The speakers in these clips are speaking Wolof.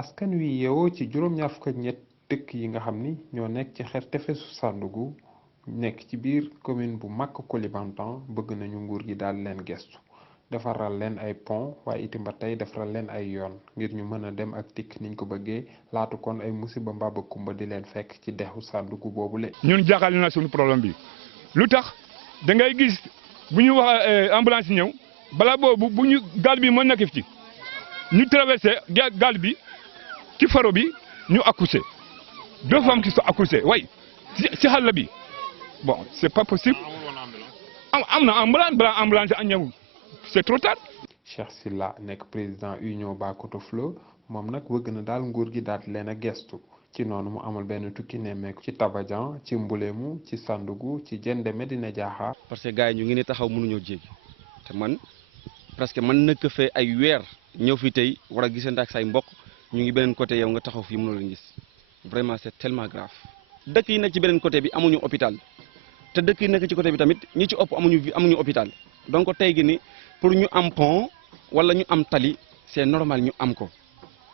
askan wi yeewoo ci juróom-ñaar fukk ak ñett dëkk yi nga xam ni ñoo nekk ci xeer tefesu Sandaga nekk ci biir commune bu Maka Koulibantang bëgg nañu nguur gi daal leen gestu defaral leen ay pont waaye itam ba tey defaral leen ay yoon ngir ñu mën a dem ak dikk niñ ko bëggee laatu kon ay musiba mbaba kumba di leen fekk ci dexu Sandaga boobule. ñun jaaxal na suñu problème bi lu tax da ngay gis bu ñu wax ambulance yi ñëw balaa boobu bu ñu gaal bi mën na ci ñu traversé gaal bi ci faro bi ñu accouché 2 femmes qui sont accouchées way ci xàll bi bon c'est pas possible am na ambulance a ñëw c'est trop tard. Cheikh Sylla nekk président union Bakotoflo moom nag bëgg na daal nguur gi daal leen a gestu ci noonu mu amal benn tukki nemmeeku ci Tabadian ci Mbulemu ci Sandaga ci Diendé Médina Diakhar. parce que gars yi ñu ngi ne taxaw mënuñoo jéggi te man presque mën na ko fee ay weer ñëw fi tey war a gisante ak say mbokk ñu ngi beneen côté yow nga taxaw fii mënoo leen gis vraiment c'est tellement grave. dëkk yi nekk ci beneen côté bi amuñu hôpital te dëkk yi nekk ci côté bi tamit ñi ci ëpp amuñu hôpital donc tey gi ni pour ñu am pont wala ñu am tali c'est normal ñu am ko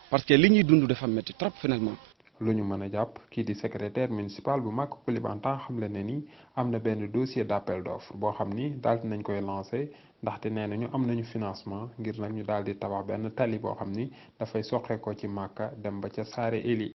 parce que li ñuy dund dafa métti trop finalement. lu ñu mën a jàpp kii di secrétaire municipal bu Maka Koulibantang xam le ne ni am na benn dossier d'appel d'offre boo xam ni daal di nañ koy lancé ndaxte nee nañu am nañu financement ngir nag ñu daal di tabax benn tali boo xam ni dafay soqeekoo ci Maka dem ba ca Saare Eli.